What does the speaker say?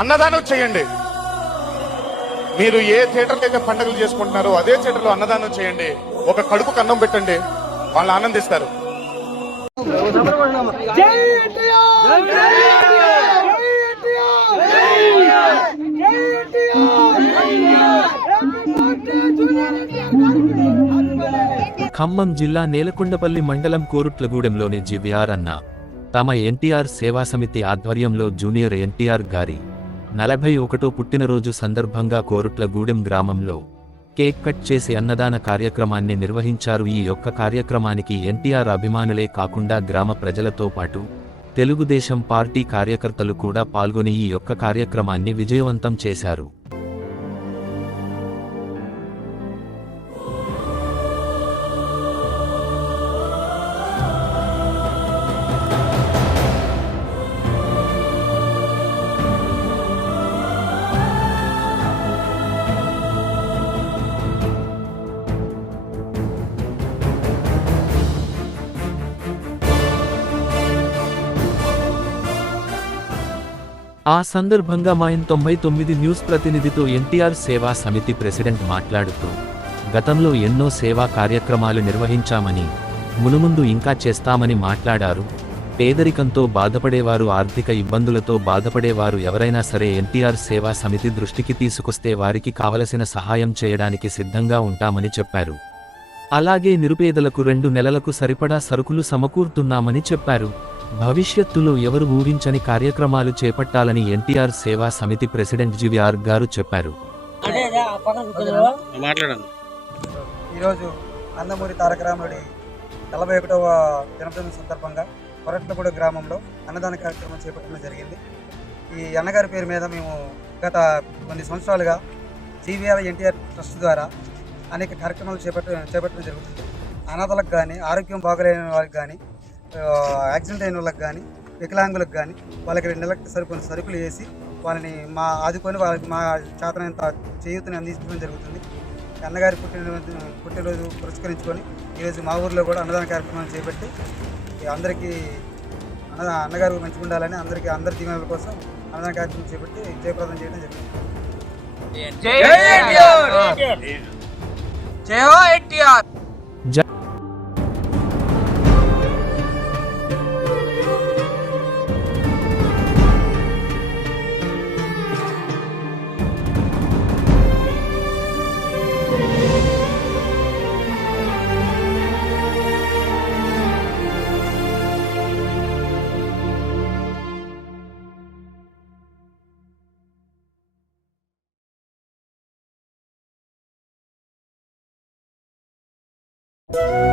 అన్నదానం చేయండి. మీరు ఏ థియేటర్లో అయితే పండుగలు చేసుకుంటున్నారో అదే థియేటర్లో అన్నదానం చేయండి. ఒక కడుపుకు అన్నం పెట్టండి, వాళ్ళు ఆనందిస్తారు. ఖమ్మం జిల్లా నేలకొండపల్లి మండలం కోరుట్లగూడెంలోని జివిఆర్ అన్న తమ ఎన్టీఆర్ సేవా సమితి ఆధ్వర్యంలో జూనియర్ ఎన్టీఆర్ గారి 41వ పుట్టినరోజు సందర్భంగా కోరుట్లగూడెం గ్రామంలో కేక్ కట్ చేసి అన్నదాన కార్యక్రమాన్ని నిర్వహించారు. ఈ యొక్క కార్యక్రమానికి ఎన్టీఆర్ అభిమానులే కాకుండా గ్రామ ప్రజలతో పాటు తెలుగుదేశం పార్టీ కార్యకర్తలు కూడా పాల్గొని ఈ యొక్క కార్యక్రమాన్ని విజయవంతం చేశారు. ఆ సందర్భంగా మైన్ 99 న్యూస్ ప్రతినిధితో ఎన్టీఆర్ సేవా సమితి ప్రెసిడెంట్ మాట్లాడుతూ, గతంలో ఎన్నో సేవా కార్యక్రమాలు నిర్వహించామని, మునుముందు ఇంకా చేస్తామని మాట్లాడారు. పేదరికంతో బాధపడేవారు, ఆర్థిక ఇబ్బందులతో బాధపడేవారు ఎవరైనా సరే ఎన్టీఆర్ సేవా సమితి దృష్టికి తీసుకొస్తే వారికి కావలసిన సహాయం చేయడానికి సిద్ధంగా ఉంటామని చెప్పారు. అలాగే నిరుపేదలకు 2 నెలలకు సరిపడా సరుకులు సమకూర్తున్నామని చెప్పారు. భవిష్యత్తులో ఎవరు ఊహించని కార్యక్రమాలు చేపట్టాలని ఎన్టీఆర్ సేవా సమితి ప్రెసిడెంట్ జివిఆర్ గారు చెప్పారు. ఈరోజు నందమూరి తారక రాముడి 41వ జన్మదినం సందర్భంగా కొరట్లగూడెం గ్రామంలో అన్నదాన కార్యక్రమం చేపట్టడం జరిగింది. ఈ అన్నగారి పేరు మీద మేము గత కొన్ని సంవత్సరాలుగా జివిఆర్ ఎన్టీఆర్ ట్రస్ట్ ద్వారా అనేక కార్యక్రమాలు చేపట్టడం జరుగుతుంది. అనాథలకు కానీ, ఆరోగ్యం బాగలేని వాళ్ళకి కానీ, యాక్సిడెంట్ అయిన వాళ్ళకి కానీ, వికలాంగులకు కానీ వాళ్ళకి 2 నెలలకు సరుకులు వేసి వాళ్ళని ఆదుకొని వాళ్ళకి మా చేతనంత చేయూతని అందించడం జరుగుతుంది. అన్నగారి పుట్టినరోజు పురస్కరించుకొని ఈరోజు మా ఊర్లో కూడా అన్నదాన కార్యక్రమాలు చేపట్టి అందరికీ అన్నగారు మంచిగా ఉండాలని అందరి దీవెనల కోసం అన్నదాన కార్యక్రమం చేపట్టి జయప్రదం చేయడం జరిగింది. you